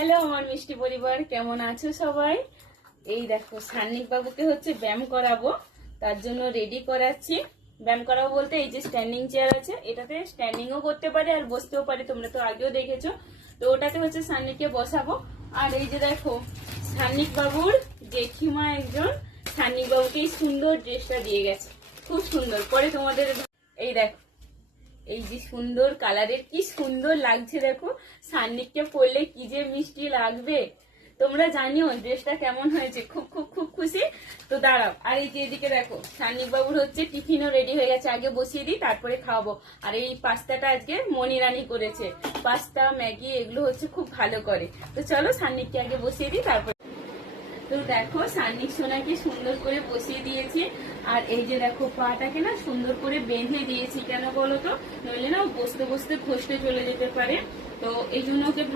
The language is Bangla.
হ্যালো আমার মিষ্টি পরিবার, কেমন আছো সবাই? এই দেখো সান্নিক বাবুকে হচ্ছে ব্যায়াম করাবো, তার জন্য রেডি করাচ্ছি। ব্যায়াম করাবো বলতে এই যে স্ট্যান্ডিং চেয়ার আছে, এটাতে স্ট্যান্ডিংও করতে পারে আর বসতেও পারে, তোমরা তো আগেও দেখেছো। তো ওটাতে হচ্ছে সান্নিককে বসাবো। আর এই যে দেখো সান্নিক বাবুর জেঠিমা একজন সান্নিক বাবুকে এই সুন্দর ড্রেসটা দিয়ে গেছে, খুব সুন্দর। পরে তোমাদের এই দেখো এই যে সুন্দর কালারের, কি সুন্দর লাগছে দেখো। সান্নিককে পরলে কি যে মিষ্টি লাগবে, তোমরা জানিও ড্রেসটা কেমন হয়েছে। খুব খুব খুব খুশি। তো দাঁড়াও, আর এই যে এদিকে দেখো সান্নিক বাবুর হচ্ছে টিফিনও রেডি হয়ে গেছে, আগে বসিয়ে দিই তারপরে খাওয়াবো। আর এই পাস্তাটা আজকে মনিরানি করেছে, পাস্তা ম্যাগি এগুলো হচ্ছে খুব ভালো করে। তো চলো সান্নিককে আগে বসিয়ে দিই তারপরে। তো দেখো সান্নিক সোনাকে সুন্দর করে বসিয়ে দিয়েছি। আর এই যে দেখো পাটাকে না সুন্দর করে বেঁধে দিয়েছি, কেন বলো তো, নইলে না বসতে বসতে খসতে চলে যেতে পারে। তো এই জন্য ওকে